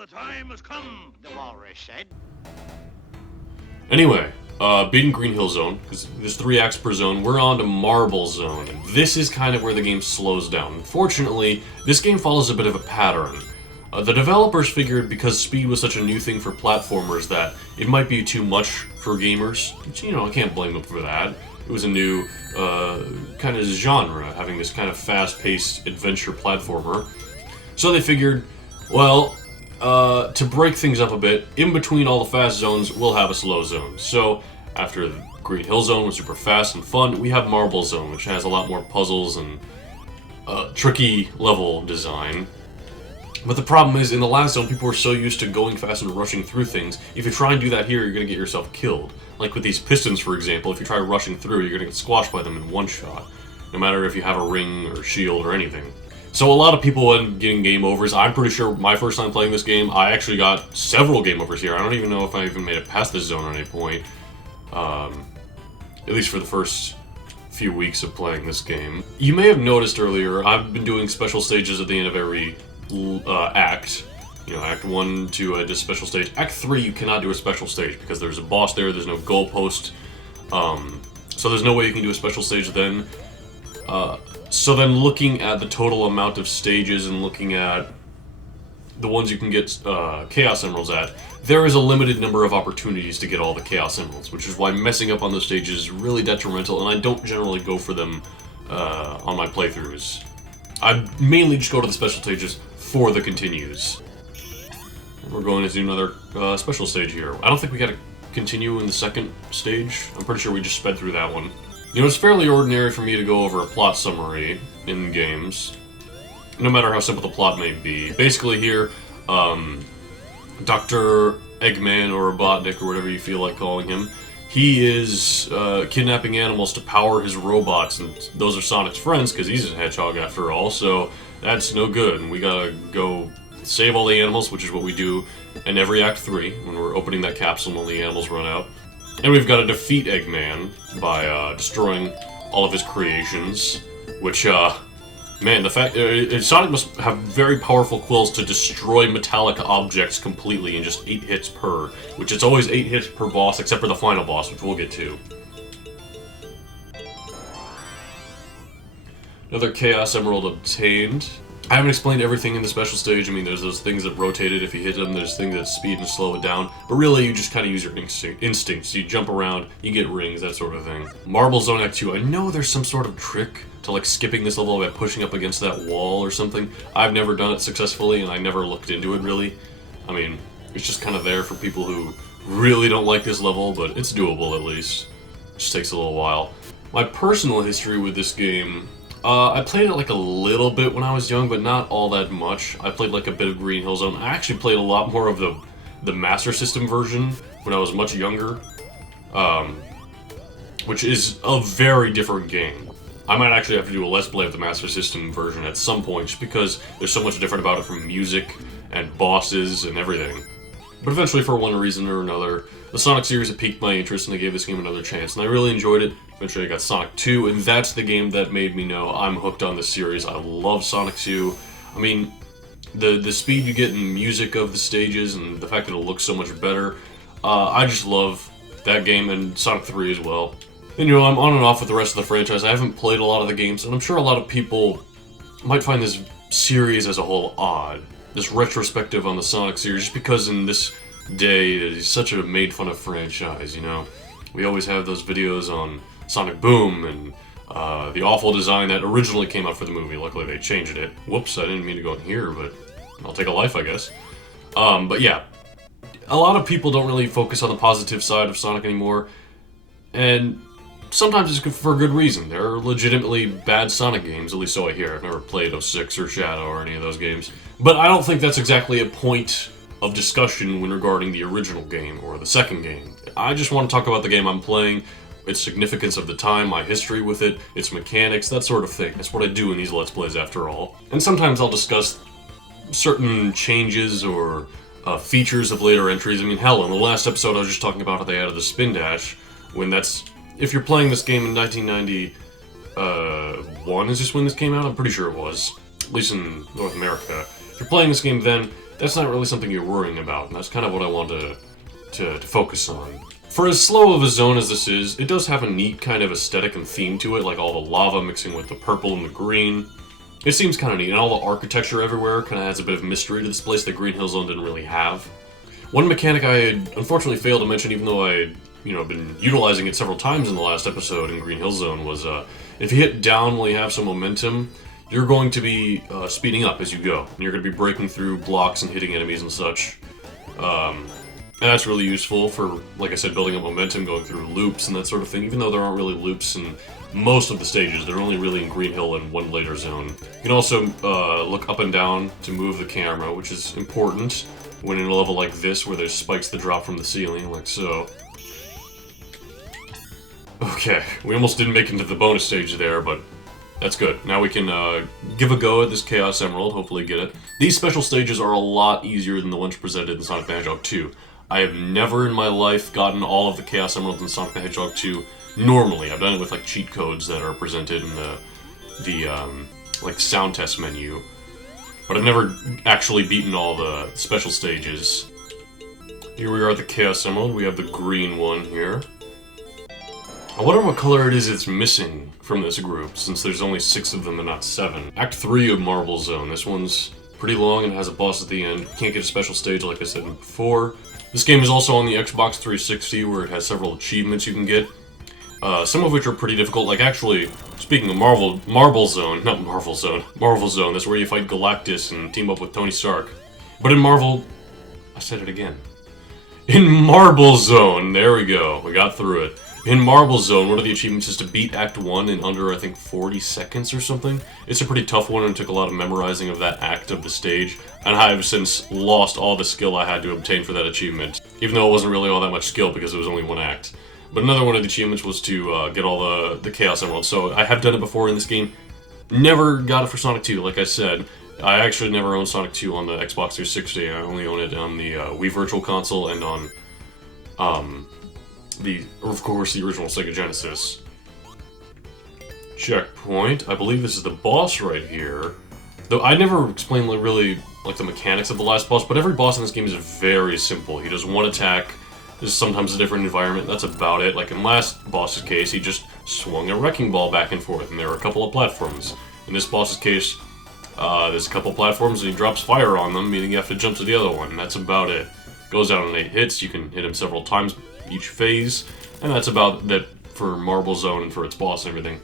The time has come, the walrus said. Anyway, beating Green Hill Zone, because there's 3 acts per zone, we're on to Marble Zone, and this is kind of where the game slows down. Unfortunately, this game follows a bit of a pattern. The developers figured because speed was such a new thing for platformers that it might be too much for gamers, which, I can't blame them for that. It was a new kind of genre, having this kind of fast-paced adventure platformer. So they figured, well, to break things up a bit, in between all the fast zones, we'll have a slow zone. So, after the Green Hill Zone was super fast and fun, we have Marble Zone, which has a lot more puzzles and tricky level design. But the problem is, in the last zone, people were so used to going fast and rushing through things, if you try and do that here, you're going to get yourself killed. Like with these pistons, for example, if you try rushing through, you're going to get squashed by them in one shot. No matter if you have a ring or shield or anything. So a lot of people end up getting game overs. I'm pretty sure my first time playing this game, I actually got several game overs here. I don't even know if I even made it past this zone at any point. At least for the first few weeks of playing this game. You may have noticed earlier, I've been doing special stages at the end of every act. Act 1 to a special stage. Act 3, you cannot do a special stage because there's a boss there's no goalpost. So there's no way you can do a special stage then. So then looking at the total amount of stages and looking at the ones you can get Chaos Emeralds at, there is a limited number of opportunities to get all the Chaos Emeralds, which is why messing up on those stages is really detrimental, and I don't generally go for them on my playthroughs. I mainly just go to the special stages for the continues. We're going to do another special stage here. I don't think we got to continue in the second stage. I'm pretty sure we just sped through that one. It's fairly ordinary for me to go over a plot summary in games, no matter how simple the plot may be. Basically here, Dr. Eggman or Robotnik or whatever you feel like calling him, he is kidnapping animals to power his robots, and those are Sonic's friends because he's a hedgehog after all, so that's no good. And we gotta go save all the animals, which is what we do in every Act 3 when we're opening that capsule when the animals run out. And we've got to defeat Eggman by destroying all of his creations, which, man, the fact Sonic must have very powerful quills to destroy metallic objects completely in just 8 hits per, which it's always 8 hits per boss, except for the final boss, which we'll get to. Another Chaos Emerald obtained. I haven't explained everything in the special stage. I mean, there's those things that rotate it if you hit them, there's things that speed and slow it down, but really you just kind of use your instincts. You jump around, you get rings, that sort of thing. Marble Zone Act 2, I know there's some sort of trick to like skipping this level by pushing up against that wall or something. I've never done it successfully and I never looked into it really. I mean, it's just kind of there for people who really don't like this level, but it's doable at least. It just takes a little while. My personal history with this game, I played it like a little bit when I was young, but not all that much. I played like a bit of Green Hill Zone. I actually played a lot more of the Master System version when I was much younger, which is a very different game. I might actually have to do a Let's Play of the Master System version at some point, just because there's so much different about it from music and bosses and everything. But eventually, for one reason or another, the Sonic series had piqued my interest and I gave this game another chance, and I really enjoyed it. Eventually I got Sonic 2, and that's the game that made me know I'm hooked on this series. I love Sonic 2. I mean, the speed you get in music of the stages and the fact that it looks so much better, I just love that game, and Sonic 3 as well. And I'm on and off with the rest of the franchise. I haven't played a lot of the games, and I'm sure a lot of people might find this series as a whole odd. This retrospective on the Sonic series, just because in this day it is such a made fun of franchise, We always have those videos on Sonic Boom and the awful design that originally came out for the movie. Luckily they changed it. Whoops, I didn't mean to go in here, but I'll take a life, I guess. But yeah, a lot of people don't really focus on the positive side of Sonic anymore, and sometimes it's for good reason. There are legitimately bad Sonic games, at least so I hear. I've never played 06 or Shadow or any of those games. But I don't think that's exactly a point of discussion when regarding the original game or the second game. I just want to talk about the game I'm playing, its significance of the time, my history with it, its mechanics, that sort of thing. That's what I do in these Let's Plays after all. And sometimes I'll discuss certain changes or features of later entries. I mean, hell, in the last episode I was just talking about how they added the spin dash, when that's... If you're playing this game in 1991, is this when this came out? I'm pretty sure it was. At least in North America. If you're playing this game then, that's not really something you're worrying about, and that's kind of what I want to focus on. For as slow of a zone as this is, it does have a neat kind of aesthetic and theme to it, like all the lava mixing with the purple and the green. It seems kind of neat, and all the architecture everywhere kind of adds a bit of mystery to this place that Green Hill Zone didn't really have. One mechanic I had unfortunately failed to mention, even though I had, been utilizing it several times in the last episode in Green Hill Zone, was if you hit down while you have some momentum, you're going to be speeding up as you go, and you're going to be breaking through blocks and hitting enemies and such. And that's really useful for, like I said, building up momentum, going through loops and that sort of thing, even though there aren't really loops in most of the stages. They're only really in Green Hill and one later zone. You can also look up and down to move the camera, which is important when in a level like this where there's spikes that drop from the ceiling, like so. Okay, we almost didn't make it into the bonus stage there, but that's good. Now we can give a go at this Chaos Emerald, hopefully get it. These special stages are a lot easier than the ones presented in Sonic the Hedgehog 2. I have never in my life gotten all of the Chaos Emeralds in Sonic the Hedgehog 2 normally. I've done it with like cheat codes that are presented in the like sound test menu. But I've never actually beaten all the special stages. Here we are at the Chaos Emerald. We have the green one here. I wonder what color it is it's missing from this group, since there's only 6 of them and not 7. Act 3 of Marble Zone. This one's pretty long and has a boss at the end. Can't get a special stage like I said before. This game is also on the Xbox 360, where it has several achievements you can get. Some of which are pretty difficult, like actually, speaking of Marble Zone, that's where you fight Galactus and team up with Tony Stark. But in I said it again. In Marble Zone, there we go, we got through it. In Marble Zone, one of the achievements is to beat Act 1 in under, I think, 40 seconds or something. It's a pretty tough one and took a lot of memorizing of that act of the stage, and I have since lost all the skill I had to obtain for that achievement, even though it wasn't really all that much skill because it was only one act. But another one of the achievements was to get all the Chaos Emeralds, so I have done it before in this game. Never got it for Sonic 2, like I said. I actually never owned Sonic 2 on the Xbox 360, I only own it on the Wii Virtual Console and on, of course, the original Sega Genesis. Checkpoint. I believe this is the boss right here. Though I never explained really like the mechanics of the last boss, but every boss in this game is very simple. He does one attack. There's sometimes a different environment. That's about it. Like in last boss's case, he just swung a wrecking ball back and forth, and there were a couple of platforms. In this boss's case, there's a couple of platforms, and he drops fire on them, meaning you have to jump to the other one. That's about it. Goes out in 8 hits. You can hit him several times each phase, and that's about that for Marble Zone and for its boss and everything.